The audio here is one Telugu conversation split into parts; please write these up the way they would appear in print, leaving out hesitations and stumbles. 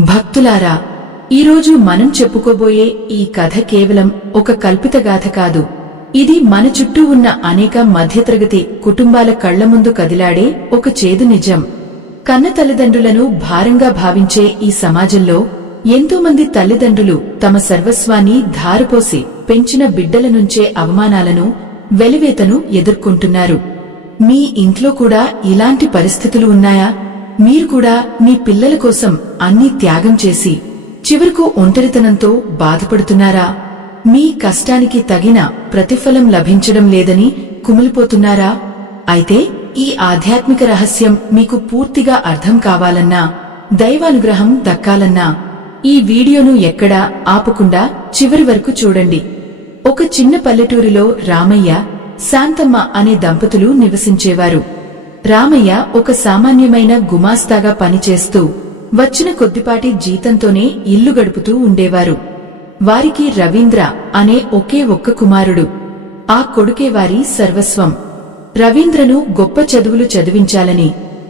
భక్తులారా, ఈరోజు మనం చెప్పుకోబోయే ఈ కథ కేవలం ఒక కల్పితగాథ కాదు. ఇది మన చుట్టూ ఉన్న అనేక మధ్యతరగతి కుటుంబాల కళ్ల ముందు కదిలాడే ఒక చేదు నిజం. కన్న తల్లిదండ్రులను భారంగా భావించే ఈ సమాజంలో ఎంతోమంది తల్లిదండ్రులు తమ సర్వస్వాన్ని ధారపోసి పెంచిన బిడ్డల నుంచే అవమానాలను, వెలివేతను ఎదుర్కొంటున్నారు. మీ ఇంట్లో కూడా ఇలాంటి పరిస్థితులు ఉన్నాయా? మీరు కూడా మీ పిల్లల కోసం అన్నీ త్యాగం చేసి చివరకు ఒంటరితనంతో బాధపడుతున్నారా? మీ కష్టానికి తగిన ప్రతిఫలం లభించడం లేదని కుమిలిపోతున్నారా? అయితే ఈ ఆధ్యాత్మిక రహస్యం మీకు పూర్తిగా అర్థం కావాలన్నా, దైవానుగ్రహం దక్కాలన్నా ఈ వీడియోను ఎక్కడా ఆపకుండా చివరి వరకు చూడండి. ఒక చిన్న పల్లెటూరిలో రామయ్య, శాంతమ్మ అనే దంపతులు నివసించేవారు. రామయ్య ఒక సామాన్యమైన గుమాస్తాగా పనిచేస్తూ వచ్చిన కొద్దిపాటి జీతంతోనే ఇల్లు గడుపుతూ ఉండేవారు. వారికి రవీంద్ర అనే ఒకే ఒక్క కుమారుడు. ఆ కొడుకే వారి సర్వస్వం. రవీంద్రను గొప్ప చదువులు చదివించాలని,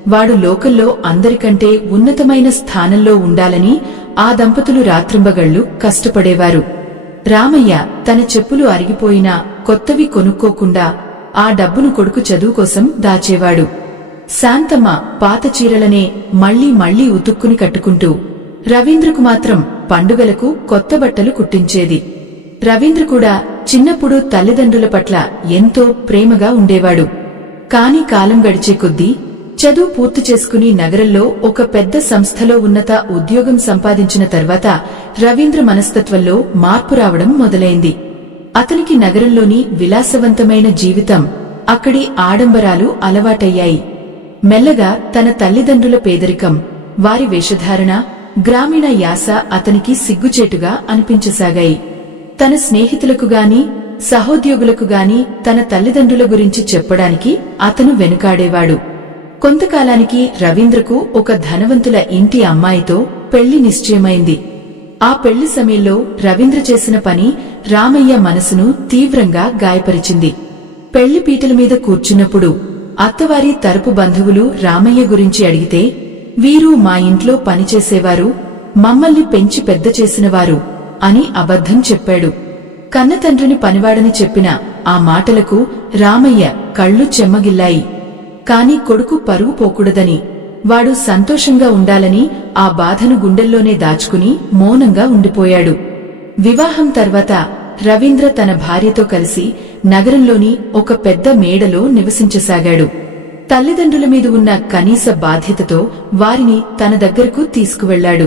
వాడు లోకల్లో అందరికంటే ఉన్నతమైన స్థానంలో ఉండాలని ఆ దంపతులు రాత్రింబగళ్లు కష్టపడేవారు. రామయ్య తన చెప్పులు అరిగిపోయినా కొత్తవి కొనుక్కోకుండా ఆ డబ్బును కొడుకు చదువు కోసం దాచేవాడు. శాంతమ్మ పాత చీరలనే మళ్లీ మళ్లీ ఉతుక్కుని కట్టుకుంటూ రవీంద్రకు మాత్రం పండుగలకు కొత్త బట్టలు కుట్టించేది. రవీంద్ర కూడా చిన్నప్పుడు తల్లిదండ్రుల పట్ల ఎంతో ప్రేమగా ఉండేవాడు. కాని కాలం గడిచే కొద్దీ చదువు పూర్తి చేసుకుని నగరంలో ఒక పెద్ద సంస్థలో ఉన్నత ఉద్యోగం సంపాదించిన తర్వాత రవీంద్ర మనస్తత్వంలో మార్పు రావడం మొదలైంది. అతనికి నగరంలోని విలాసవంతమైన జీవితం, అక్కడి ఆడంబరాలు అలవాటయ్యాయి. మెల్లగా తన తల్లిదండ్రుల పేదరికం, వారి వేషధారణ, గ్రామీణ యాస అతనికి సిగ్గుచేటుగా అనిపించసాగాయి. తన స్నేహితులకు గాని, సహోద్యోగులకు గాని తన తల్లిదండ్రుల గురించి చెప్పడానికి అతను వెనుకాడేవాడు. కొంతకాలానికి రవీంద్రకు ఒక ధనవంతుల ఇంటి అమ్మాయితో పెళ్లి నిశ్చయమైంది. ఆ పెళ్లి సమయంలో రవీంద్ర చేసిన పని రామయ్య మనసును తీవ్రంగా గాయపరిచింది. పెళ్లి పీటల మీద కూర్చున్నప్పుడు అత్తవారి తరపు బంధువులు రామయ్య గురించి అడిగితే, వీరు మా ఇంట్లో పనిచేసేవారు, మమ్మల్ని పెంచి పెద్ద చేసినవారు అని అబద్ధం చెప్పాడు. కన్నతండ్రిని పనివాడని చెప్పిన ఆ మాటలకు రామయ్య కళ్ళు చెమ్మగిల్లాయి. కాని కొడుకు పరువు పోకూడదని, వాడు సంతోషంగా ఉండాలని ఆ బాధను గుండెల్లోనే దాచుకుని మౌనంగా ఉండిపోయాడు. వివాహం తర్వాత రవీంద్ర తన భార్యతో కలిసి నగరంలోని ఒక పెద్ద మేడలో నివసించసాగాడు. తల్లిదండ్రుల మీద ఉన్న కనీస బాధ్యతతో వారిని తన దగ్గరకు తీసుకువెళ్లాడు.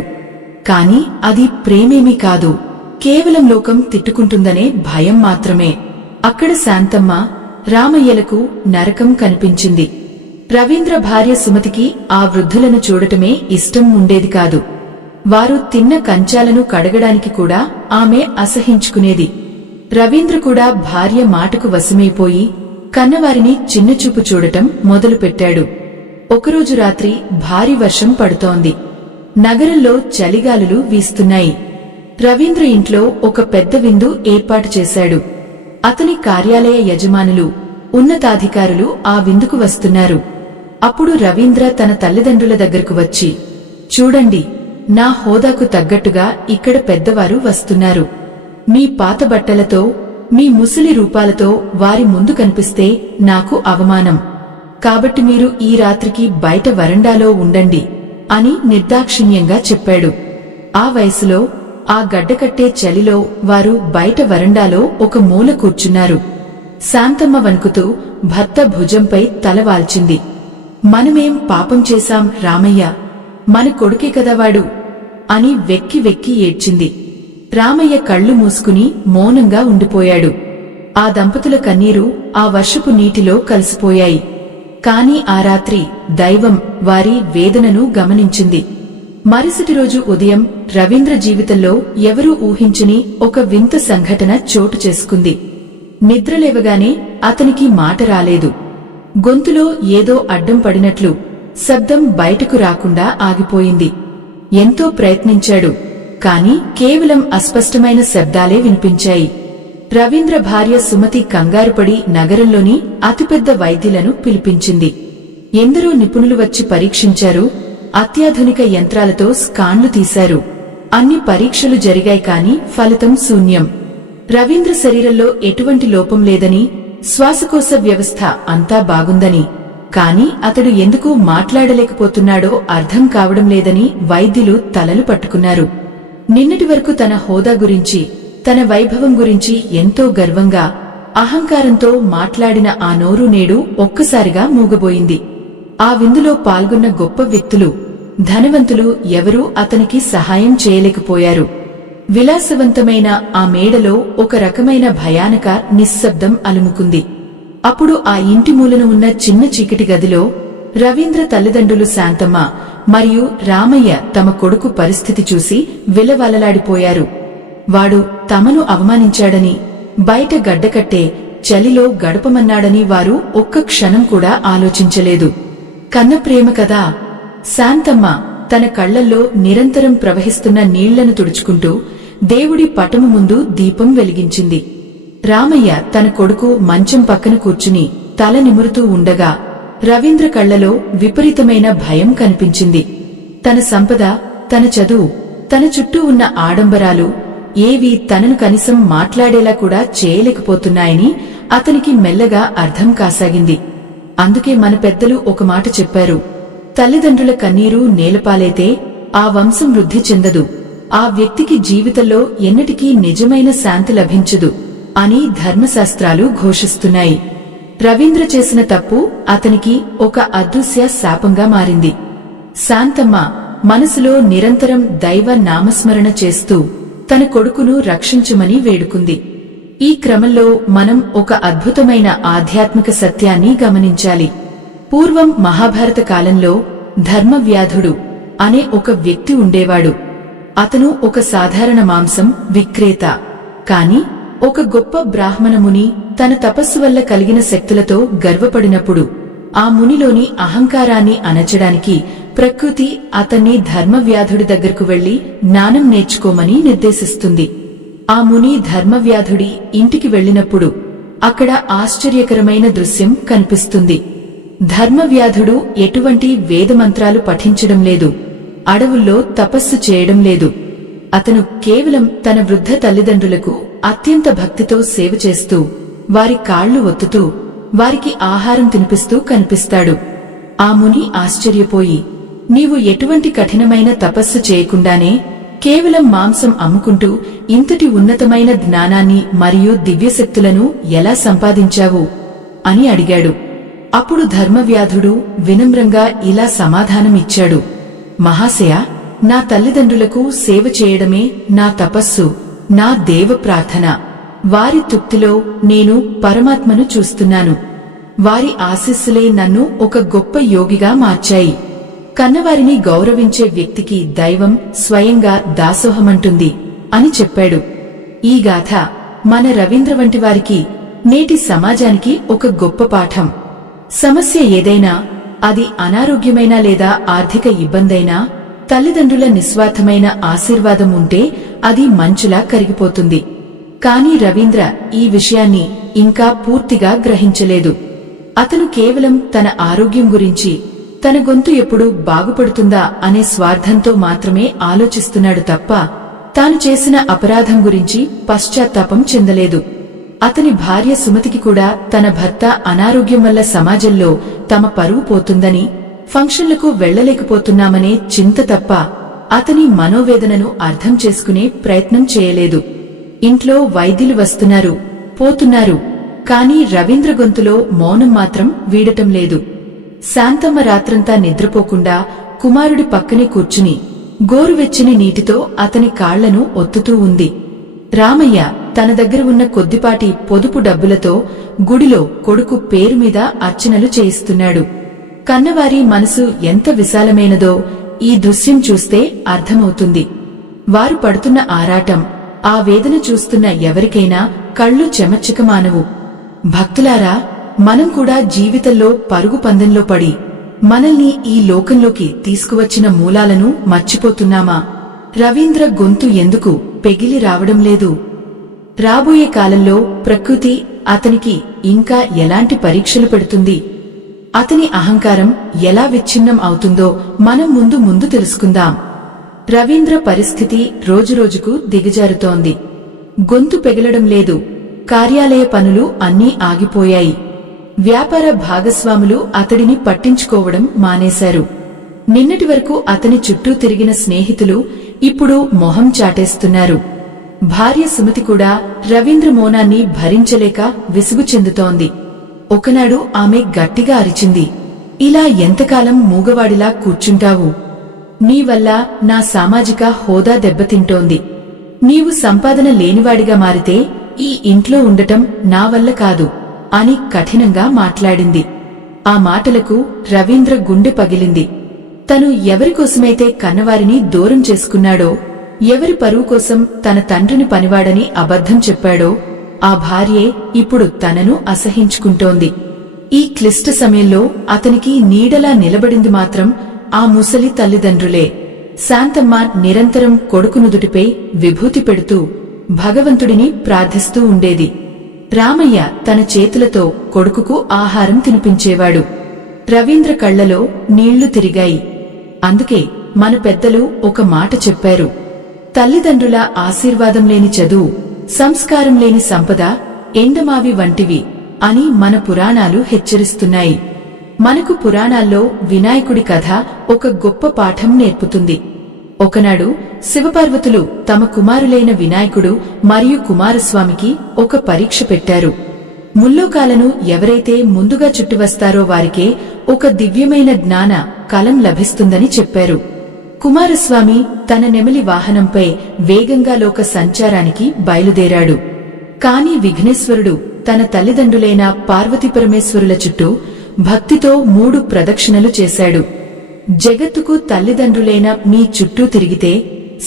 కాని అది ప్రేమేమీ కాదు, కేవలం లోకం తిట్టుకుంటుందనే భయం మాత్రమే. అక్కడ శాంతమ్మ, రామయ్యలకు నరకం కనిపించింది. రవీంద్ర భార్య సుమతికి ఆ వృద్ధులను చూడటమే ఇష్టం ఉండేది కాదు. వారు తిన్న కంచాలను కడగడానికి కూడా ఆమె అసహించుకునేది. రవీంద్ర కూడా భార్య మాటకు వశమైపోయి కన్నవారిని చిన్నచూపు చూడటం మొదలుపెట్టాడు. ఒకరోజు రాత్రి భారీ వర్షం పడుతోంది. నగరంలో చలిగాలులు వీస్తున్నాయి. రవీంద్ర ఇంట్లో ఒక పెద్ద విందు ఏర్పాటు చేశాడు. అతని కార్యాలయ యజమానులు, ఉన్నతాధికారులు ఆ విందుకు వస్తున్నారు. అప్పుడు రవీంద్ర తన తల్లిదండ్రుల దగ్గరకు వచ్చి, చూడండి, నా హోదాకు తగ్గట్టుగా ఇక్కడ పెద్దవారు వస్తున్నారు. మీ పాత బట్టలతో, మీ ముసలి రూపాలతో వారి ముందు కనిపిస్తే నాకు అవమానం. కాబట్టి మీరు ఈ రాత్రికి బయట వరండాలో ఉండండి అని నిర్దాక్షిణ్యంగా చెప్పాడు. ఆ వయసులో, ఆ గడ్డకట్టే చలిలో వారు బయట వరండాలో ఒక మూల కూర్చున్నారు. శాంతమ్మ వణుకుతూ భర్త భుజంపై తలవాల్చింది. మనమేం పాపం చేశాం రామయ్య, మన కొడుకే కదవాడు అని వెక్కి వెక్కి ఏడ్చింది. రామయ్య కళ్లు మూసుకుని మౌనంగా ఉండిపోయాడు. ఆ దంపతుల కన్నీరు ఆ వర్షపు నీటిలో కలిసిపోయాయి. కాని ఆ రాత్రి దైవం వారి వేదనను గమనించింది. మరుసటి రోజు ఉదయం రవీంద్ర జీవితంలో ఎవరూ ఊహించని ఒక వింత సంఘటన చోటు చేసుకుంది. నిద్రలేవగానే అతనికి మాట రాలేదు. గొంతులో ఏదో అడ్డం పడినట్లు శబ్దం బయటకు రాకుండా ఆగిపోయింది. ఎంతో ప్రయత్నించాడు, కాని కేవలం అస్పష్టమైన శబ్దాలే వినిపించాయి. రవీంద్ర భార్య సుమతి కంగారుపడి నగరంలోని అతిపెద్ద వైద్యులను పిలిపించింది. ఎందరో నిపుణులు వచ్చి పరీక్షించారు. అత్యాధునిక యంత్రాలతో స్కాన్లు తీశారు. అన్ని పరీక్షలు జరిగాయి కాని ఫలితం శూన్యం. రవీంద్ర శరీరంలో ఎటువంటి లోపం లేదని, శ్వాసకోశ వ్యవస్థ అంతా బాగుందని, కాని అతడు ఎందుకు మాట్లాడలేకపోతున్నాడో అర్థం కావడం లేదని వైద్యులు తలలు పట్టుకున్నారు. నిన్నటి వరకు తన హోదా గురించి, తన వైభవం గురించి ఎంతో గర్వంగా, అహంకారంతో మాట్లాడిన ఆ నోరు నేడు ఒక్కసారిగా మూగబోయింది. ఆ విందులో పాల్గొన్న గొప్ప వ్యక్తులు, ధనవంతులు ఎవరూ అతనికి సహాయం చేయలేకపోయారు. విలాసవంతమైన ఆ మేడలో ఒక రకమైన భయానక నిశ్శబ్దం అలుముకుంది. అప్పుడు ఆ ఇంటి మూలన ఉన్న చిన్న చీకటి గదిలో రవీంద్ర తల్లిదండ్రులు శాంతమ్మ మరియు రామయ్య తమ కొడుకు పరిస్థితి చూసి విలవలలాడిపోయారు. వాడు తమను అవమానించాడని, బయట గడ్డకట్టే చలిలో గడపమన్నాడని వారు ఒక్క క్షణం కూడా ఆలోచించలేదు. కన్నప్రేమ కదా. శాంతమ్మ తన కళ్లల్లో నిరంతరం ప్రవహిస్తున్న నీళ్లను తుడుచుకుంటూ దేవుడి పటము ముందు దీపం వెలిగించింది. రామయ్య తన కొడుకు మంచం పక్కన కూర్చుని తల నిమురుతూ ఉండగా రవీంద్ర కళ్లలో విపరీతమైన భయం కనిపించింది. తన సంపద, తన చదువు, తన చుట్టూ ఉన్న ఆడంబరాలు ఏవీ తనను కనీసం మాట్లాడేలా కూడా చేయలేకపోతున్నాయని అతనికి మెల్లగా అర్థం కాసాగింది. అందుకే మన పెద్దలు ఒక మాట చెప్పారు, తల్లిదండ్రుల కన్నీరు నేలపాలైతే ఆ వంశం వృద్ధి చెందదు, ఆ వ్యక్తికి జీవితంలో ఎన్నటికీ నిజమైన శాంతి లభించదు అని ధర్మశాస్త్రాలు ఘోషిస్తున్నాయి. రవీంద్ర చేసిన తప్పు అతనికి ఒక అదృశ్య శాపంగా మారింది. శాంతమ్మ మనసులో నిరంతరం దైవ నామస్మరణ చేస్తూ తన కొడుకును రక్షించమని వేడుకుంది. ఈ క్రమంలో మనం ఒక అద్భుతమైన ఆధ్యాత్మిక సత్యాన్ని గమనించాలి. పూర్వం మహాభారత కాలంలో ధర్మవ్యాధుడు అనే ఒక వ్యక్తి ఉండేవాడు. అతను ఒక సాధారణ మాంసం విక్రేత. కాని ఒక గొప్ప బ్రాహ్మణ ముని తన తపస్సు వల్ల కలిగిన శక్తులతో గర్వపడినప్పుడు ఆ మునిలోని అహంకారాన్ని అణచడానికి ప్రకృతి అతన్ని ధర్మవ్యాధుడి దగ్గరకు వెళ్లి జ్ఞానం నేర్చుకోమని నిర్దేశిస్తుంది. ఆ ముని ధర్మవ్యాధుడి ఇంటికి వెళ్లినప్పుడు అక్కడ ఆశ్చర్యకరమైన దృశ్యం కనిపిస్తుంది. ధర్మవ్యాధుడు ఎటువంటి వేదమంత్రాలు పఠించడం లేదు, అడవుల్లో తపస్సు చేయడం లేదు. అతను కేవలం తన వృద్ధ తల్లిదండ్రులకు అత్యంత భక్తితో సేవ చేస్తూ, వారి కాళ్లు ఒత్తుతూ, వారికి ఆహారం తినిపిస్తూ కనిపిస్తాడు. ఆ ముని ఆశ్చర్యపోయి, నీవు ఎటువంటి కఠినమైన తపస్సు చేయకుండానే కేవలం మాంసం అమ్ముకుంటూ ఇంతటి ఉన్నతమైన జ్ఞానాన్ని మరియు దివ్యశక్తులను ఎలా సంపాదించావు అని అడిగాడు. అప్పుడు ధర్మవ్యాధుడు వినమ్రంగా ఇలా సమాధానమిచ్చాడు, మహాశయ, నా తల్లిదండ్రులకు సేవ చేయడమే నా తపస్సు, నా దేవ ప్రార్థన. వారి తృప్తిలో నేను పరమాత్మను చూస్తున్నాను. వారి ఆశీస్సులే నన్ను ఒక గొప్ప యోగిగా మార్చాయి. కన్నవారిని గౌరవించే వ్యక్తికి దైవం స్వయంగా దాసోహమంటుంది అని చెప్పాడు. ఈ గాథ మన రవీంద్ర వంటి వారికి, నేటి సమాజానికి ఒక గొప్ప పాఠం. సమస్య ఏదైనా, అది అనారోగ్యమైనా లేదా ఆర్థిక ఇబ్బందైనా, తల్లిదండ్రుల నిస్వార్థమైన ఆశీర్వాదం ఉంటే అది మంచులా కరిగిపోతుంది. కాని రవీంద్ర ఈ విషయాన్ని ఇంకా పూర్తిగా గ్రహించలేదు. అతను కేవలం తన ఆరోగ్యం గురించి, తన గొంతు ఎప్పుడు బాగుపడుతుందా అనే స్వార్థంతో మాత్రమే ఆలోచిస్తున్నాడు తప్ప తాను చేసిన అపరాధం గురించి పశ్చాత్తాపం చెందలేదు. అతని భార్య సుమతికి కూడా తన భర్త అనారోగ్యం వల్ల సమాజంలో తమ పరువు పోతుందని, ఫంక్షన్లకు వెళ్లలేకపోతున్నామనే చింత తప్ప అతని మనోవేదనను అర్థం చేసుకునే ప్రయత్నం చేయలేదు. ఇంట్లో వైద్యులు వస్తున్నారు, పోతున్నారు, కాని రవీంద్ర గొంతులో మౌనం మాత్రం వీడటం లేదు. శాంతమ్మ రాత్రంతా నిద్రపోకుండా కుమారుడి పక్కనే కూర్చుని గోరువెచ్చని నీటితో అతని కాళ్లను ఒత్తుతూ ఉంది. రామయ్య తన దగ్గర ఉన్న కొద్దిపాటి పొదుపు డబ్బులతో గుడిలో కొడుకు పేరు మీద అర్చనలు చేయిస్తున్నాడు. కన్నవారి మనసు ఎంత విశాలమైనదో ఈ దృశ్యం చూస్తే అర్థమవుతుంది. వారు పడుతున్న ఆరాటం, ఆ వేదన చూస్తున్న ఎవరికైనా కళ్ళు చెమచ్చకమానవు. భక్తులారా, మనం కూడా జీవితంలో పరుగు పందెంలో పడి మనల్ని ఈ లోకంలోకి తీసుకువచ్చిన మూలాలను మర్చిపోతున్నామా? రవీంద్ర గొంతు ఎందుకు పెగిలి రావడం లేదు? రాబోయే కాలంలో ప్రకృతి అతనికి ఇంకా ఎలాంటి పరీక్షలు పెడుతుంది? అతని అహంకారం ఎలా విచ్ఛిన్నం అవుతుందో మనం ముందు తెలుసుకుందాం. రవీంద్ర పరిస్థితి రోజురోజుకు దిగజారుతోంది. గొంతు పెగలడం లేదు. కార్యాలయ పనులు అన్నీ ఆగిపోయాయి. వ్యాపార భాగస్వాములు అతడిని పట్టించుకోవడం మానేశారు. నిన్నటి వరకు అతని చుట్టూ తిరిగిన స్నేహితులు ఇప్పుడు మొహం చాటేస్తున్నారు. భార్య సుమతి కూడా రవీంద్ర మౌనాన్ని భరించలేక విసుగు చెందుతోంది. ఒకనాడు ఆమె గట్టిగా అరిచింది, ఇలా ఎంతకాలం మూగవాడిలా కూర్చుంటావు? నీవల్ల నా సామాజిక హోదా దెబ్బతింటోంది. నీవు సంపాదన లేనివాడిగా మారితే ఈ ఇంట్లో ఉండటం నా వల్ల కాదు అని కఠినంగా మాట్లాడింది. ఆ మాటలకు రవీంద్ర గుండె పగిలింది. తను ఎవరికోసమైతే కన్నవారిని దూరం చేసుకున్నాడో, ఎవరి పరువు కోసం తన తండ్రిని పనివాడని అబద్ధం చెప్పాడో, ఆ భార్యే ఇప్పుడు తనను అసహించుకుంటోంది. ఈ క్లిష్ట సమయంలో అతనికి నీడలా నిలబడింది మాత్రం ఆ ముసలి తల్లిదండ్రులే. శాంతమ్మ నిరంతరం కొడుకు నుదుటిపై విభూతి పెడుతూ భగవంతుడిని ప్రార్థిస్తూ ఉండేది. రామయ్య తన చేతులతో కొడుకుకు ఆహారం తినిపించేవాడు. రవీంద్ర కళ్లలో నీళ్లు తిరిగాయి. అందుకే మన పెద్దలు ఒక మాట చెప్పారు, తల్లిదండ్రుల ఆశీర్వాదం లేని చదువు, సంస్కారం లేని సంపద ఎండమావి వంటివి అని మన పురాణాలు హెచ్చరిస్తున్నాయి. మనకు పురాణాల్లో వినాయకుడి కథ ఒక గొప్ప పాఠం నేర్పుతుంది. ఒకనాడు శివపార్వతులు తమ కుమారులైన వినాయకుడు మరియు కుమారస్వామికి ఒక పరీక్ష పెట్టారు. ముల్లోకాలను ఎవరైతే ముందుగా చుట్టివస్తారో వారికే ఒక దివ్యమైన జ్ఞాన కలం లభిస్తుందని చెప్పారు. కుమారస్వామి తన నెమలి వాహనంపై వేగంగా లోక సంచారానికి బయలుదేరాడు. కాని విఘ్నేశ్వరుడు తన తల్లిదండ్రులైన పార్వతీపరమేశ్వరుల చుట్టూ భక్తితో 3 ప్రదక్షిణలు చేశాడు. జగత్తుకు తల్లిదండ్రులైన మీ చుట్టూ తిరిగితే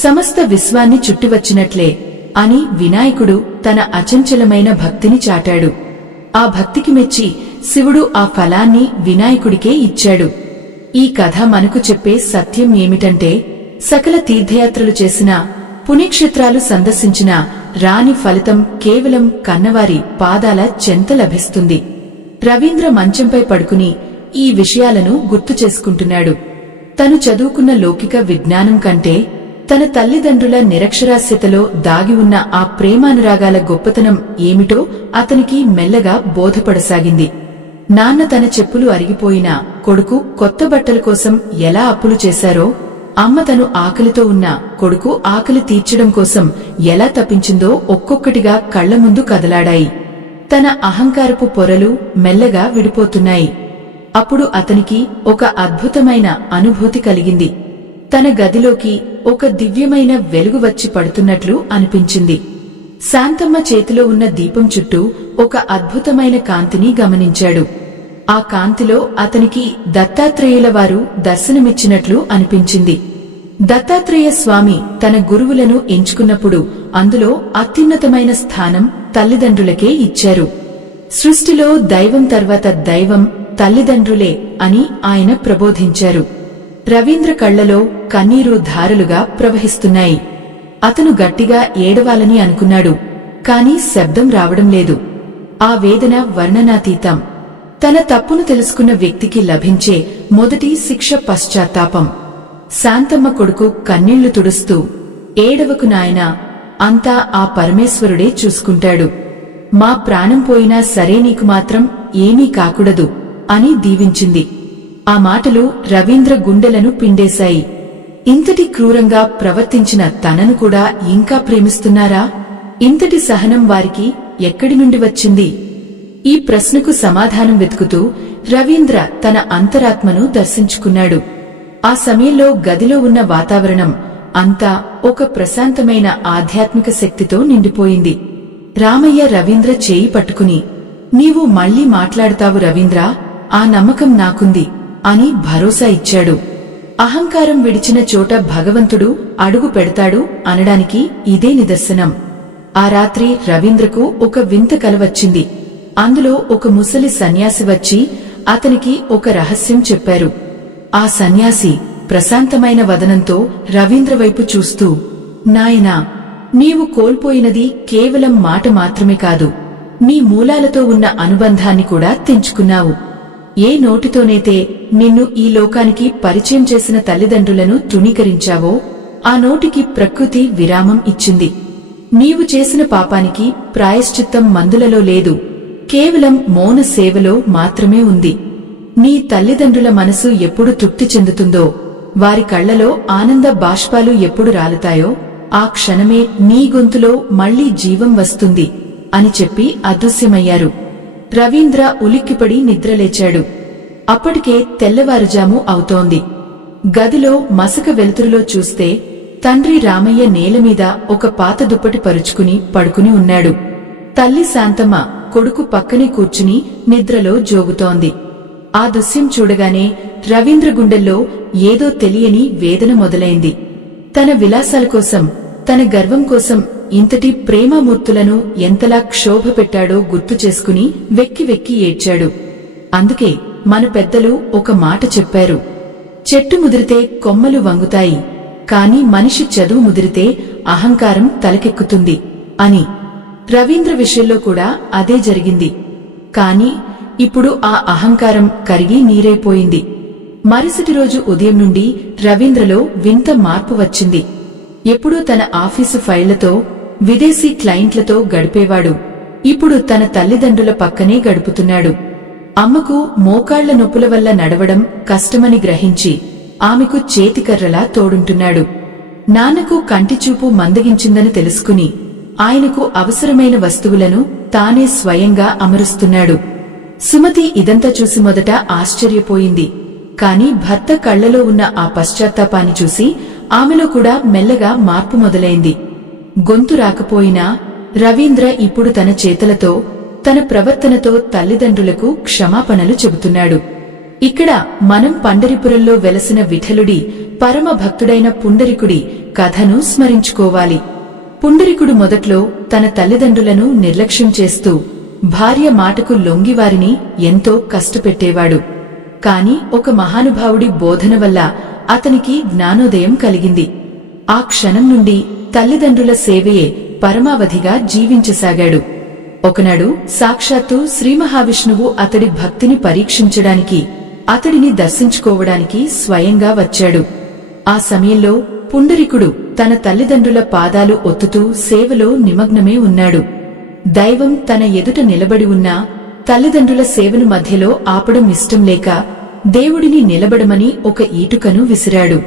సమస్త విశ్వాన్ని చుట్టివచ్చినట్లే అని వినాయకుడు తన అచంచలమైన భక్తిని చాటాడు. ఆ భక్తికి మెచ్చి శివుడు ఆ ఫలాన్ని వినాయకుడికే ఇచ్చాడు. ఈ కథ మనకు చెప్పే సత్యం ఏమిటంటే, సకల తీర్థయాత్రలు చేసినా, పుణ్యక్షేత్రాలు సందర్శించినా రాని ఫలితం కేవలం కన్నవారి పాదాల చెంత లభిస్తుంది. రవీంద్ర మంచంపై పడుకుని ఈ విషయాలను గుర్తు చేసుకుంటున్నాడు. తను చదువుకున్న లౌకిక విజ్ఞానం కంటే తన తల్లిదండ్రుల నిరక్షరాస్యతలో దాగి ఉన్న ఆ ప్రేమానురాగాల గొప్పతనం ఏమిటో అతనికి మెల్లగా బోధపడసాగింది. నాన్న తన చెప్పులు అరిగిపోయినా కొడుకు కొత్త బట్టల కోసం ఎలా అప్పులు చేశారో, అమ్మ తను ఆకలితో ఉన్న కొడుకు ఆకలి తీర్చడం కోసం ఎలా తప్పించిందో ఒక్కొక్కటిగా కళ్ల ముందు కదలాడాయి. తన అహంకారపు పొరలు మెల్లగా విడిపోతున్నాయి. అప్పుడు అతనికి ఒక అద్భుతమైన అనుభూతి కలిగింది. తన గదిలోకి ఒక దివ్యమైన వెలుగు వచ్చి పడుతున్నట్లు అనిపించింది. శాంతమ్మ చేతిలో ఉన్న దీపం చుట్టూ ఒక అద్భుతమైన కాంతిని గమనించాడు. ఆ కాంతిలో అతనికి దత్తాత్రేయుల వారు దర్శనమిచ్చినట్లు అనిపించింది. దత్తాత్రేయ స్వామి తన గురువులను ఎంచుకున్నప్పుడు అందులో అత్యున్నతమైన స్థానం తల్లిదండ్రులకే ఇచ్చారు. సృష్టిలో దైవం తర్వాత దైవం తల్లిదండ్రులే అని ఆయన ప్రబోధించారు. రవీంద్ర కళ్లలో కన్నీరు ధారలుగా ప్రవహిస్తున్నాయి. అతను గట్టిగా ఏడవాలని అనుకున్నాడు. కాని శబ్దం రావడం లేదు. ఆ వేదన వర్ణనాతీతం. తన తప్పును తెలుసుకున్న వ్యక్తికి లభించే మొదటి శిక్ష పశ్చాత్తాపం. శాంతమ్మ కొడుకు కన్నీళ్లు తుడుస్తూ, ఏడవకు నాయనా, అంతా ఆ పరమేశ్వరుడే చూసుకుంటాడు. మా ప్రాణం పోయినా సరే నీకు మాత్రం ఏమీ కాకూడదు అని దీవించింది. ఆ మాటలు రవీంద్ర గుండెలను పిండేశాయి. ఇంతటి క్రూరంగా ప్రవర్తించిన తనను కూడా ఇంకా ప్రేమిస్తున్నారా? ఇంతటి సహనం వారికి ఎక్కడి నుండి వచ్చింది? ఈ ప్రశ్నకు సమాధానం వెతుకుతూ రవీంద్ర తన అంతరాత్మను దర్శించుకున్నాడు. ఆ సమయంలో గదిలో ఉన్న వాతావరణం అంతా ఒక ప్రశాంతమైన ఆధ్యాత్మిక శక్తితో నిండిపోయింది. రామయ్య రవీంద్ర చేయి పట్టుకుని, నీవు మళ్లీ మాట్లాడతావు రవీంద్ర, ఆ నమ్మకం నాకుంది అని భరోసా ఇచ్చాడు. అహంకారం విడిచిన చోట భగవంతుడు అడుగు పెడతాడు అనడానికి ఇదే నిదర్శనం. ఆ రాత్రి రవీంద్రకు ఒక వింత కల వచ్చింది. అందులో ఒక ముసలి సన్యాసి వచ్చి అతనికి ఒక రహస్యం చెప్పారు. ఆ సన్యాసి ప్రశాంతమైన వదనంతో రవీంద్ర వైపు చూస్తూ, నాయనా, నీవు కోల్పోయినది కేవలం మాట మాత్రమే కాదు, నీ మూలాలతో ఉన్న అనుబంధాన్ని కూడా తెంచుకున్నావు. ఏ నోటితోనైతే నిన్ను ఈ లోకానికి పరిచయం చేసిన తల్లిదండ్రులను తృణీకరించావో ఆ నోటికి ప్రకృతి విరామం ఇచ్చింది. నీవు చేసిన పాపానికి ప్రాయశ్చిత్తం మందులలో లేదు, కేవలం మౌన సేవలో మాత్రమే ఉంది. నీ తల్లిదండ్రుల మనసు ఎప్పుడు తృప్తి చెందుతుందో, వారి కళ్లలో ఆనంద బాష్పాలు ఎప్పుడు రాలుతాయో ఆ క్షణమే నీ గొంతులో మళ్లీ జీవం వస్తుంది అని చెప్పి అదృశ్యమయ్యారు. రవీంద్ర ఉలిక్కిపడి నిద్రలేచాడు. అప్పటికే తెల్లవారుజాము అవుతోంది. గదిలో మసక వెలుతురులో చూస్తే తండ్రి రామయ్య నేలమీద ఒక పాత దుప్పటి పరుచుకుని పడుకుని ఉన్నాడు. తల్లి శాంతమ్మ కొడుకు పక్కనే కూర్చుని నిద్రలో జోగుతోంది. ఆ దృశ్యం చూడగానే రవీంద్ర గుండెల్లో ఏదో తెలియని వేదన మొదలైంది. తన విలాసాల కోసం, తన గర్వం కోసం ఇంతటి ప్రేమమూర్తులను ఎంతలా క్షోభ పెట్టాడో గుర్తు చేసుకుని వెక్కి వెక్కి ఏడ్చాడు. అందుకే మన పెద్దలు ఒక మాట చెప్పారు, చెట్టు ముదిరితే కొమ్మలు వంగుతాయి, కాని మనిషి చదువు ముదిరితే అహంకారం తలకెక్కుతుంది అని. రవీంద్ర విషయంలో కూడా అదే జరిగింది. కాని ఇప్పుడు ఆ అహంకారం కరిగి నీరైపోయింది. మరుసటి రోజు ఉదయం నుండి రవీంద్రలో వింత మార్పు వచ్చింది. ఎప్పుడూ తన ఆఫీసు ఫైళ్లతో, విదేశీ క్లయింట్లతో గడిపేవాడు. ఇప్పుడు తన తల్లిదండ్రుల పక్కనే గడుపుతున్నాడు. అమ్మకు మోకాళ్ల నొప్పుల వల్ల నడవడం కష్టమని గ్రహించి ఆమెకు చేతికర్రలా తోడుంటున్నాడు. నాన్నకు కంటిచూపు మందగించిందని తెలుసుకుని ఆయనకు అవసరమైన వస్తువులను తానే స్వయంగా అమరుస్తున్నాడు. సుమతి ఇదంతా చూసి మొదట ఆశ్చర్యపోయింది. కాని భర్త కళ్లలో ఉన్న ఆ పశ్చాత్తాపాన్ని చూసి ఆమెలో కూడా మెల్లగా మార్పు మొదలైంది. గొంతు రాకపోయినా రవీంద్ర ఇప్పుడు తన చేతలతో, తన ప్రవర్తనతో తల్లిదండ్రులకు క్షమాపణలు చెబుతున్నాడు. ఇక్కడ మనం పండరిపురంలో వెలసిన విఠలుడి పరమ భక్తుడైన పుండరికుడి కథను స్మరించుకోవాలి. పుండరికుడు మొదట్లో తన తల్లిదండ్రులను నిర్లక్ష్యం చేస్తూ భార్య మాటకు లొంగివారిని ఎంతో కష్టపెట్టేవాడు. కాని ఒక మహానుభావుడి బోధన వల్ల అతనికి జ్ఞానోదయం కలిగింది. ఆ క్షణం నుండి తల్లిదండ్రుల సేవయే పరమావధిగా జీవించసాగాడు. ఒకనాడు సాక్షాత్తు శ్రీమహావిష్ణువు అతడి భక్తిని పరీక్షించడానికి, అతడిని దర్శించుకోవడానికి స్వయంగా వచ్చాడు. ఆ సమయంలో పుండరికుడు తన తల్లిదండ్రుల పాదాలు ఒత్తుతూ సేవలో నిమగ్నమే ఉన్నాడు. దైవం తన ఎదుట నిలబడి ఉన్నా తల్లిదండ్రుల సేవను మధ్యలో ఆపడం ఇష్టం లేక దేవుడిని నిలబడమని ఒక ఈటుకను విసిరాడు.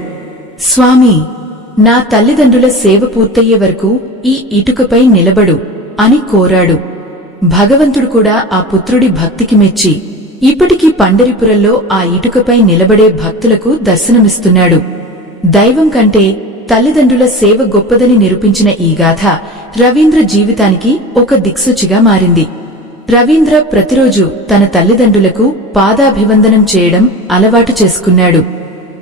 స్వామీ, నా తల్లిదండ్రుల సేవ పూర్తయ్యే వరకు ఈ ఇటుకపై నిలబడు అని కోరాడు. భగవంతుడు కూడా ఆ పుత్రుడి భక్తికి మెచ్చి ఇప్పటికీ పండరిపురంలో ఆ ఇటుకపై నిలబడే భక్తులకు దర్శనమిస్తున్నాడు. దైవం కంటే తల్లిదండ్రుల సేవ గొప్పదని నిరూపించిన ఈ గాథ రవీంద్ర జీవితానికి ఒక దిక్సూచిగా మారింది. రవీంద్ర ప్రతిరోజు తన తల్లిదండ్రులకు పాదాభివందనం చేయడం అలవాటు చేసుకున్నాడు.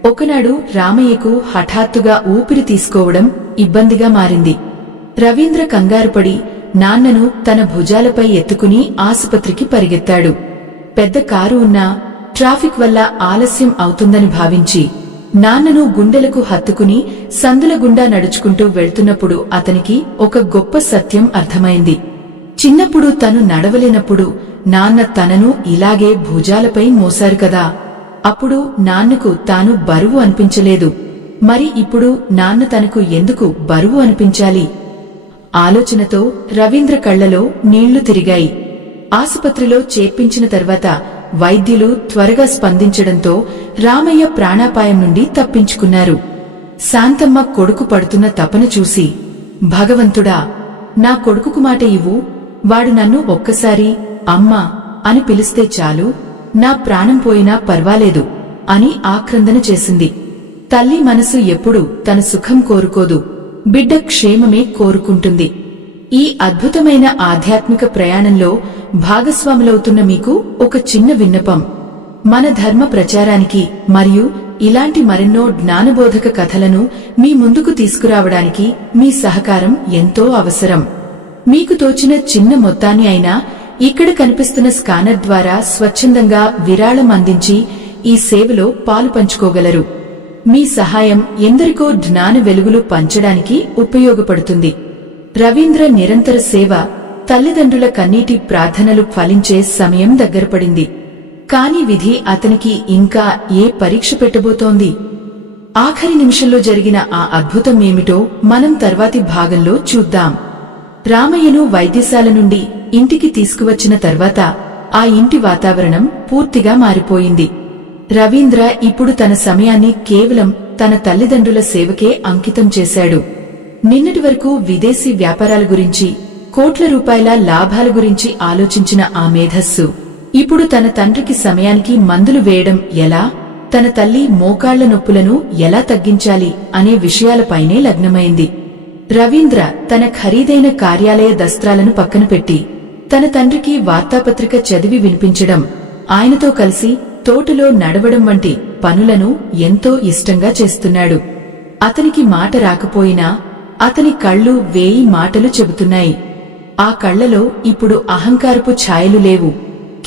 ఒకనాడు రామయ్యకు హఠాత్తుగా ఊపిరి తీసుకోవడం ఇబ్బందిగా మారింది. రవీంద్ర కంగారుపడి నాన్నను తన భుజాలపై ఎత్తుకుని ఆసుపత్రికి పరిగెత్తాడు. పెద్ద కారు ఉన్నా ట్రాఫిక్ వల్ల ఆలస్యం అవుతుందని భావించి నాన్నను గుండెలకు హత్తుకుని సందుల గుండా నడుచుకుంటూ వెళ్తున్నప్పుడు అతనికి ఒక గొప్ప సత్యం అర్థమైంది. చిన్నప్పుడు తను నడవలేనప్పుడు నాన్న తనను ఇలాగే భుజాలపై మోశారు కదా, అప్పుడు నాన్నకు తాను బరువు అనిపించలేదు. మరి ఇప్పుడు నాన్న తనకు ఎందుకు బరువు అనిపించాలి? ఆలోచనతో రవీంద్ర కళ్లలో నీళ్లు తిరిగాయి. ఆసుపత్రిలో చేర్పించిన తర్వాత వైద్యులు త్వరగా స్పందించడంతో రామయ్య ప్రాణాపాయం నుండి తప్పించుకున్నారు. శాంతమ్మ కొడుకు పడుతున్న తపన చూసి, భగవంతుడా, నా కొడుకుకు మాట ఇవ్వు, వాడు నన్ను ఒక్కసారి అమ్మా అని పిలిస్తే చాలు, నా ప్రాణం పోయినా పర్వాలేదు అని ఆక్రందన చేసింది. తల్లి మనసు ఎప్పుడు తన సుఖం కోరుకోదు, బిడ్డ క్షేమమే కోరుకుంటుంది. ఈ అద్భుతమైన ఆధ్యాత్మిక ప్రయాణంలో భాగస్వాములవుతున్న మీకు ఒక చిన్న విన్నపం. మన ధర్మ ప్రచారానికి మరియు ఇలాంటి మరెన్నో జ్ఞానబోధక కథలను మీ ముందుకు తీసుకురావడానికి మీ సహకారం ఎంతో అవసరం. మీకు తోచిన చిన్న మొత్తాన్ని అయినా ఇక్కడ కనిపిస్తున్న స్కానర్ ద్వారా స్వచ్ఛందంగా విరాళం అందించి ఈ సేవలో పాలు పంచుకోగలరు. మీ సహాయం ఎందరికో జ్ఞాన వెలుగులు పంచడానికి ఉపయోగపడుతుంది. రవీంద్ర నిరంతర సేవ, తల్లిదండ్రుల కన్నీటి ప్రార్థనలు ఫలించే సమయం దగ్గరపడింది. కాని విధి అతనికి ఇంకా ఏ పరీక్ష పెట్టబోతోంది? ఆఖరి నిమిషంలో జరిగిన ఆ అద్భుతం ఏమిటో మనం తర్వాతి భాగంలో చూద్దాం. రామయ్యను వైద్యశాల నుండి ఇంటికి తీసుకువచ్చిన తర్వాత ఆ ఇంటి వాతావరణం పూర్తిగా మారిపోయింది. రవీంద్ర ఇప్పుడు తన సమయాన్ని కేవలం తన తల్లిదండ్రుల సేవకే అంకితం చేశాడు. నిన్నటి వరకు విదేశీ వ్యాపారాల గురించి, కోట్ల రూపాయల లాభాల గురించి ఆలోచించిన ఆ మేధస్సు ఇప్పుడు తన తండ్రికి సమయానికి మందులు వేయడం ఎలా, తన తల్లి మోకాళ్ల నొప్పులను ఎలా తగ్గించాలి అనే విషయాలపైనే లగ్నమైంది. రవీంద్ర తన ఖరీదైన కార్యాలయ దస్త్రాలను పక్కన పెట్టి తన తండ్రికి వార్తాపత్రిక చదివి వినిపించడం, ఆయనతో కలిసి తోటలో నడవడం వంటి పనులను ఎంతో ఇష్టంగా చేస్తున్నాడు. అతనికి మాట రాకపోయినా అతని కళ్ళు వేయి మాటలు చెబుతున్నాయి. ఆ కళ్లలో ఇప్పుడు అహంకారపు ఛాయలు లేవు.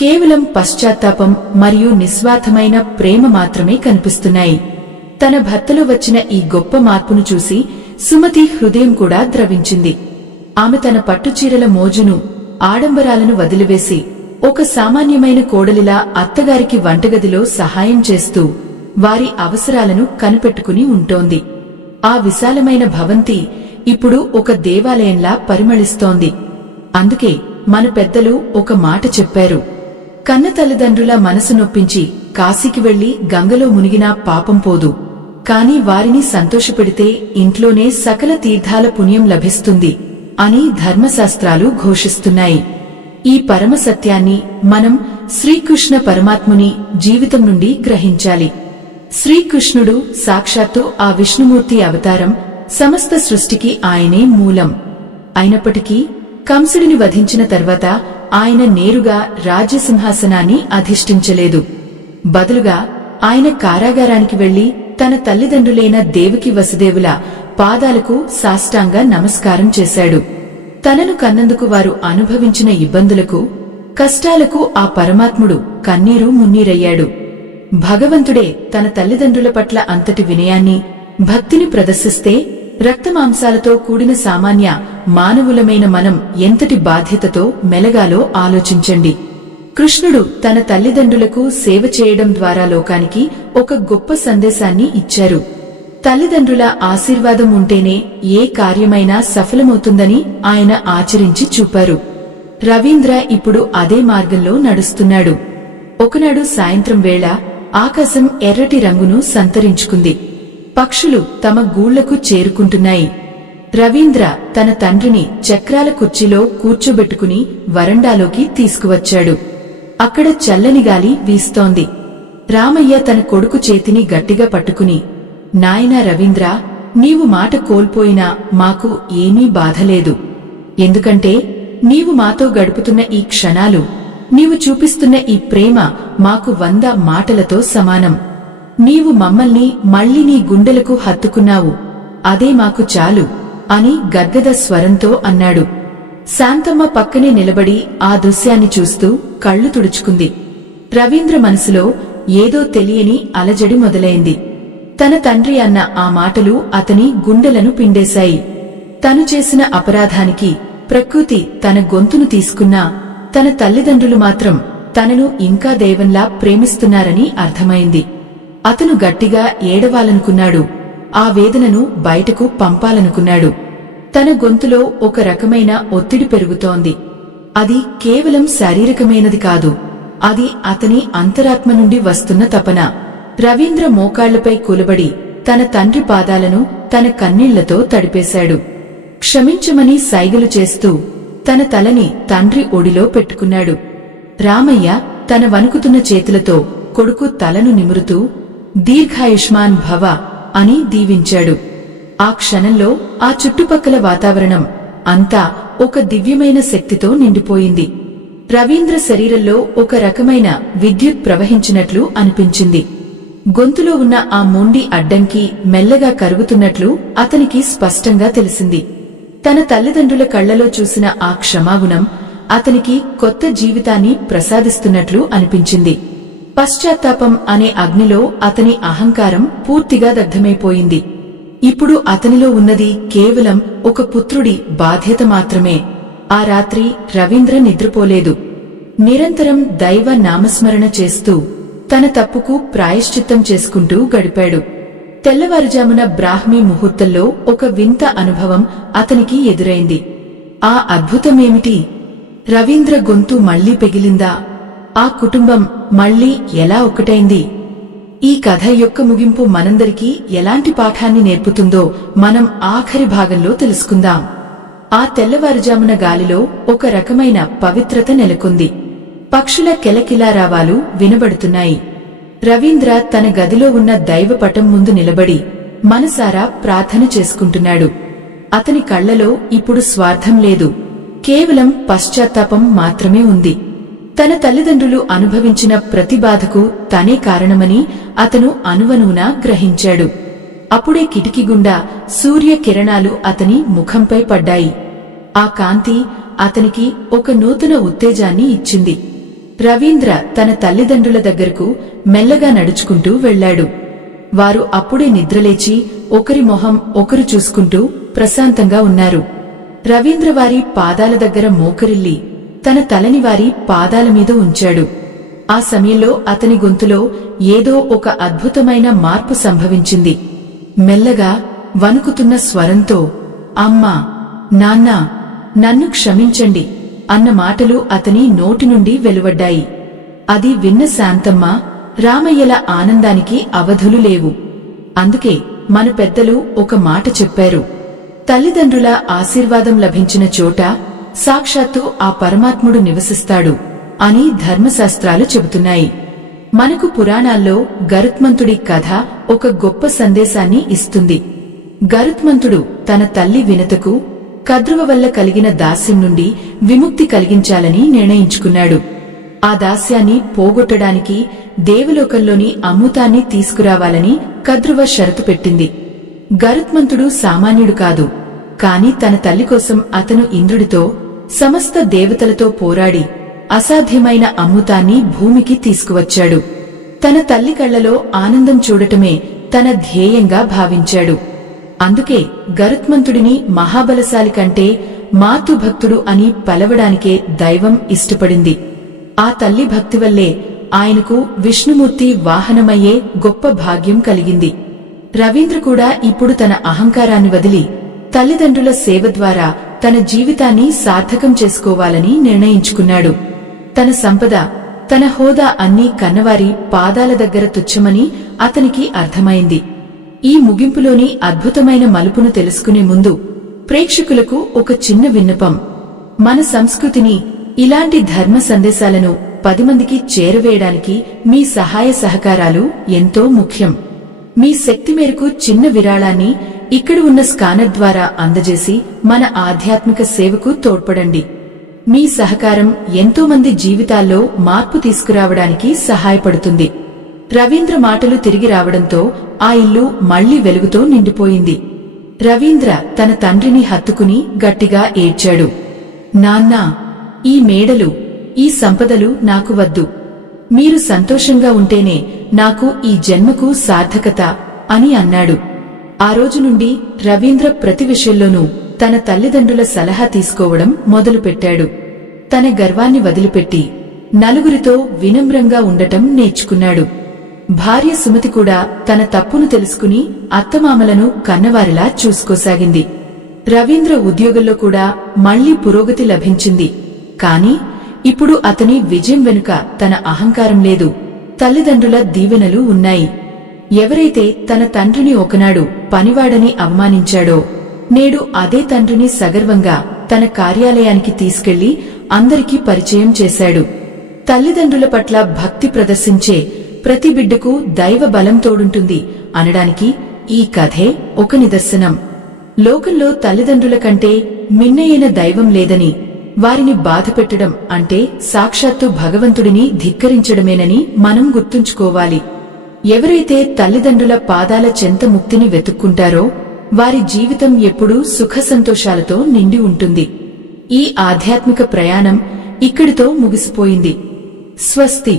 కేవలం పశ్చాత్తాపం మరియు నిస్వార్థమైన ప్రేమ మాత్రమే కనిపిస్తున్నాయి. తన భర్తలో వచ్చిన ఈ గొప్ప మార్పును చూసి సుమతి హృదయం కూడా ద్రవించింది. ఆమె తన పట్టుచీరల మోజును, ఆడంబరాలను వదిలివేసి ఒక సామాన్యమైన కోడలిలా అత్తగారికి వంటగదిలో సహాయం చేస్తూ వారి అవసరాలను కనిపెట్టుకుని ఉంటోంది. ఆ విశాలమైన భవంతి ఇప్పుడు ఒక దేవాలయంలా పరిమళిస్తోంది. అందుకే మన పెద్దలు ఒక మాట చెప్పారు, కన్న తల్లిదండ్రుల మనసు నొప్పించి కాశీకి వెళ్లి గంగలో మునిగినా పాపం పోదు, కాని వారిని సంతోషపెడితే ఇంట్లోనే సకల తీర్థాల పుణ్యం లభిస్తుంది అని ధర్మశాస్త్రాలు ఘోషిస్తున్నాయి. ఈ పరమ సత్యాన్ని మనం శ్రీకృష్ణ పరమాత్ముని జీవితం నుండి గ్రహించాలి. శ్రీకృష్ణుడు సాక్షాత్తు ఆ విష్ణుమూర్తి అవతారం, సమస్త సృష్టికి ఆయనే మూలం. అయినప్పటికీ కంసుడిని వధించిన తర్వాత ఆయన నేరుగా రాజ్యసింహాసనాన్ని అధిష్ఠించలేదు. బదులుగా ఆయన కారాగారానికి వెళ్లి తన తల్లిదండ్రులైన దేవకి వసుదేవుల పాదాలకు సాష్టాంగ నమస్కారం చేశాడు. తనను కన్నందుకు వారు అనుభవించిన ఇబ్బందులకు, కష్టాలకు ఆ పరమాత్ముడు కన్నీరు మున్నీరయ్యాడు. భగవంతుడే తన తల్లిదండ్రుల పట్ల అంతటి వినయాన్ని, భక్తిని ప్రదర్శిస్తే రక్తమాంసాలతో కూడిన సామాన్య మానవులమైన మనం ఎంతటి బాధ్యతతో మెలగాలో ఆలోచించండి. కృష్ణుడు తన తల్లిదండ్రులకు సేవ చేయడం ద్వారా లోకానికి ఒక గొప్ప సందేశాన్ని ఇచ్చారు. తల్లిదండ్రుల ఆశీర్వాదం ఉంటేనే ఏ కార్యమైనా సఫలమవుతుందని ఆయన ఆచరించి చూపారు. రవీంద్ర ఇప్పుడు అదే మార్గంలో నడుస్తున్నాడు. ఒకనాడు సాయంత్రం వేళ ఆకాశం ఎర్రటి రంగును సంతరించుకుంది. పక్షులు తమ గూళ్లకు చేరుకుంటున్నాయి. రవీంద్ర తన తండ్రిని చక్రాల కుర్చీలో కూర్చోబెట్టుకుని వరండాలోకి తీసుకువచ్చాడు. అక్కడ చల్లని గాలి వీస్తోంది. రామయ్య తన కొడుకు చేతిని గట్టిగా పట్టుకుని, నాయనా రవీంద్ర, నీవు మాట కోల్పోయినా మాకు ఏమీ బాధలేదు. ఎందుకంటే నీవు మాతో గడుపుతున్న ఈ క్షణాలు, నీవు చూపిస్తున్న ఈ ప్రేమ మాకు 100 మాటలతో సమానం. నీవు మమ్మల్ని మళ్లీ నీ గుండెలకు హత్తుకున్నావు, అదే మాకు చాలు అని గద్గద స్వరంతో అన్నాడు. శాంతమ్మ పక్కనే నిలబడి ఆ దృశ్యాన్ని చూస్తూ కళ్లు తుడుచుకుంది. రవీంద్ర మనసులో ఏదో తెలియని అలజడి మొదలైంది. తన తండ్రి అన్న ఆ మాటలు అతని గుండెలను పిండేశాయి. తను చేసిన అపరాధానికి ప్రకృతి తన గొంతును తీసుకున్నా తన తల్లిదండ్రులు మాత్రం తనను ఇంకా దైవంలా ప్రేమిస్తున్నారని అర్థమైంది. అతను గట్టిగా ఏడవాలనుకున్నాడు. ఆ వేదనను బయటకు పంపాలనుకున్నాడు. తన గొంతులో ఒక రకమైన ఒత్తిడి పెరుగుతోంది. అది కేవలం శారీరకమైనది కాదు, అది అతని అంతరాత్మ నుండి వస్తున్న తపన. రవీంద్ర మోకాళ్లపై కూలబడి తన తండ్రి పాదాలను తన కన్నీళ్లతో తడిపేశాడు. క్షమించమని సైగలు చేస్తూ తన తలని తండ్రి ఒడిలో పెట్టుకున్నాడు. రామయ్య తన వణుకుతున్న చేతులతో కొడుకు తలను నిమురుతూ దీర్ఘాయుష్మాన్ భవ అని దీవించాడు. ఆ క్షణంలో ఆ చుట్టుపక్కల వాతావరణం అంతా ఒక దివ్యమైన శక్తితో నిండిపోయింది. రవీంద్ర శరీరంలో ఒక రకమైన విద్యుత్ ప్రవహించినట్లు అనిపించింది. గొంతులో ఉన్న ఆ మొండి అడ్డంకి మెల్లగా కరుగుతున్నట్లు అతనికి స్పష్టంగా తెలిసింది. తన తల్లిదండ్రుల కళ్లలో చూసిన ఆ క్షమాగుణం అతనికి కొత్త జీవితాన్ని ప్రసాదిస్తున్నట్లు అనిపించింది. పశ్చాత్తాపం అనే అగ్నిలో అతని అహంకారం పూర్తిగా దగ్ధమైపోయింది. ఇప్పుడు అతనిలో ఉన్నది కేవలం ఒక పుత్రుడి బాధ్యత మాత్రమే. ఆ రాత్రి రవీంద్ర నిద్రపోలేదు. నిరంతరం దైవ నామస్మరణ చేస్తూ తన తప్పుకు ప్రాయశ్చిత్తం చేసుకుంటూ గడిపాడు. తెల్లవారుజామున బ్రాహ్మీ ముహూర్తంలో ఒక వింత అనుభవం అతనికి ఎదురైంది. ఆ అద్భుతమేమిటి? రవీంద్ర గొంతు మళ్లీ పెగిలిందా? ఆ కుటుంబం మళ్లీ ఎలా ఒక్కటైంది? ఈ కథ యొక్క ముగింపు మనందరికీ ఎలాంటి పాఠాన్ని నేర్పుతుందో మనం ఆఖరి భాగంలో తెలుసుకుందాం. ఆ తెల్లవారుజామున గాలిలో ఒక రకమైన పవిత్రత నెలకొంది. పక్షుల కెలకిలారావాలు వినబడుతున్నాయి. రవీంద్ర తన గదిలో ఉన్న దైవపటం ముందు నిలబడి మనసారా ప్రార్థన చేసుకుంటున్నాడు. అతని కళ్లలో ఇప్పుడు స్వార్థం లేదు, కేవలం పశ్చాత్తాపం మాత్రమే ఉంది. తన తల్లిదండ్రులు అనుభవించిన ప్రతి బాధకు తనే కారణమని అతను అనువనువునా గ్రహించాడు. అప్పుడే కిటికీ గుండా సూర్య కిరణాలు అతని ముఖంపై పడ్డాయి. ఆ కాంతి అతనికి ఒక నూతన ఉత్తేజాన్ని ఇచ్చింది. రవీంద్ర తన తల్లిదండ్రుల దగ్గరకు మెల్లగా నడుచుకుంటూ వెళ్లాడు. వారు అప్పుడే నిద్రలేచి ఒకరి మొహం ఒకరు చూసుకుంటూ ప్రశాంతంగా ఉన్నారు. రవీంద్ర వారి పాదాల దగ్గర మోకరిల్లి తన తలని వారి పాదాల మీద ఉంచాడు. ఆ సమయంలో అతని గొంతులో ఏదో ఒక అద్భుతమైన మార్పు సంభవించింది. మెల్లగా వణుకుతున్న స్వరంతో, అమ్మా, నాన్నా, నన్ను క్షమించండి అన్న మాటలు అతని నోటి నుండి వెలువడ్డాయి. అది విన్న శాంతమ్మ, రామయ్యల ఆనందానికి అవధులు లేవు. అందుకే మన పెద్దలు ఒక మాట చెప్పారు, తల్లిదండ్రుల ఆశీర్వాదం లభించిన చోట సాక్షాత్తు ఆ పరమాత్ముడు నివసిస్తాడు అని ధర్మశాస్త్రాలు చెబుతున్నాయి. మనకు పురాణాల్లో గరుత్మంతుడి కథ ఒక గొప్ప సందేశాన్ని ఇస్తుంది. గరుత్మంతుడు తన తల్లి వినతకు, కద్రువ వల్ల కలిగిన దాస్యం నుండి విముక్తి కలిగించాలని నిర్ణయించుకున్నాడు. ఆ దాస్యాన్ని పోగొట్టడానికి దేవలోకంలోని అమృతాన్ని తీసుకురావాలని కద్రువ షరతు పెట్టింది. గరుత్మంతుడు సామాన్యుడు కాదు. కాని తన తల్లి కోసం అతను ఇంద్రుడితో, సమస్త దేవతలతో పోరాడి అసాధ్యమైన అమృతాన్ని భూమికి తీసుకువచ్చాడు. తన తల్లి కళ్లలో ఆనందం చూడటమే తన ధ్యేయంగా భావించాడు. అందుకే గరుత్మంతుడిని మహాబలశాలి కంటే మాతృభక్తుడు అని పలవడానికే దైవం ఇష్టపడింది. ఆ తల్లి భక్తి వల్లే ఆయనకు విష్ణుమూర్తి వాహనమయ్యే గొప్ప భాగ్యం కలిగింది. రవీంద్ర కూడా ఇప్పుడు తన అహంకారాన్ని వదిలి తల్లిదండ్రుల సేవ ద్వారా తన జీవితాన్ని సార్థకం చేసుకోవాలని నిర్ణయించుకున్నాడు. తన సంపద, తన హోదా అన్నీ కన్నవారి పాదాల దగ్గర తుచ్చమని అతనికి అర్థమైంది. ఈ ముగింపులోని అద్భుతమైన మలుపును తెలుసుకునే ముందు ప్రేక్షకులకు ఒక చిన్న విన్నపం. మన సంస్కృతిని, ఇలాంటి ధర్మ సందేశాలను 10 మందికి చేరవేయడానికి మీ సహాయ సహకారాలు ఎంతో ముఖ్యం. మీ శక్తి మేరకు చిన్న విరాళాన్ని ఇక్కడ ఉన్న స్కానర్ ద్వారా అందజేసి మన ఆధ్యాత్మిక సేవకు తోడ్పడండి. మీ సహకారం ఎంతో మంది జీవితాల్లో మార్పు తీసుకురావడానికి సహాయపడుతుంది. రవీంద్ర మాటలు తిరిగి రావడంతో ఆ ఇల్లు మళ్లీ వెలుగుతో నిండిపోయింది. రవీంద్ర తన తండ్రిని హత్తుకుని గట్టిగా ఏడ్చాడు. నాన్నా, ఈ మేడలు, ఈ సంపదలు నాకు వద్దు. మీరు సంతోషంగా ఉంటేనే నాకు ఈ జన్మకు సార్థకత అని అన్నాడు. ఆ రోజు నుండి రవీంద్ర ప్రతి విషయంలోనూ తన తల్లిదండ్రుల సలహా తీసుకోవడం మొదలుపెట్టాడు. తన గర్వాన్ని వదిలిపెట్టి నలుగురితో వినమ్రంగా ఉండటం నేర్చుకున్నాడు. భార్య సుమతి కూడా తన తప్పును తెలుసుకుని అత్తమామలను కన్నవారిలా చూసుకోసాగింది. రవీంద్ర ఉద్యోగంలో కూడా మళ్లీ పురోగతి లభించింది. కాని ఇప్పుడు అతని విజయం వెనుక తన అహంకారం లేదు, తల్లిదండ్రుల దీవెనలు ఉన్నాయి. ఎవరైతే తన తండ్రిని ఒకనాడు పనివాడని అవమానించాడో, నేడు అదే తండ్రిని సగర్వంగా తన కార్యాలయానికి తీసుకెళ్లి అందరికీ పరిచయం చేశాడు. తల్లిదండ్రుల పట్ల భక్తి ప్రదర్శించే ప్రతి బిడ్డకు దైవ బలం తోడుంటుంది అనడానికి ఈ కథే ఒక నిదర్శనం. లోకంలో తల్లిదండ్రుల కంటే మిన్నయైన దైవం లేదని, వారిని బాధపెట్టడం అంటే సాక్షాత్తు భగవంతుడిని ధిక్కరించడమేనని మనం గుర్తుంచుకోవాలి. ఎవరైతే తల్లిదండ్రుల పాదాల చెంత ముక్తిని వెతుక్కుంటారో వారి జీవితం ఎప్పుడూ సుఖ సంతోషాలతో నిండి ఉంటుంది. ఈ ఆధ్యాత్మిక ప్రయాణం ఇక్కడితో ముగిసిపోయింది. స్వస్తి.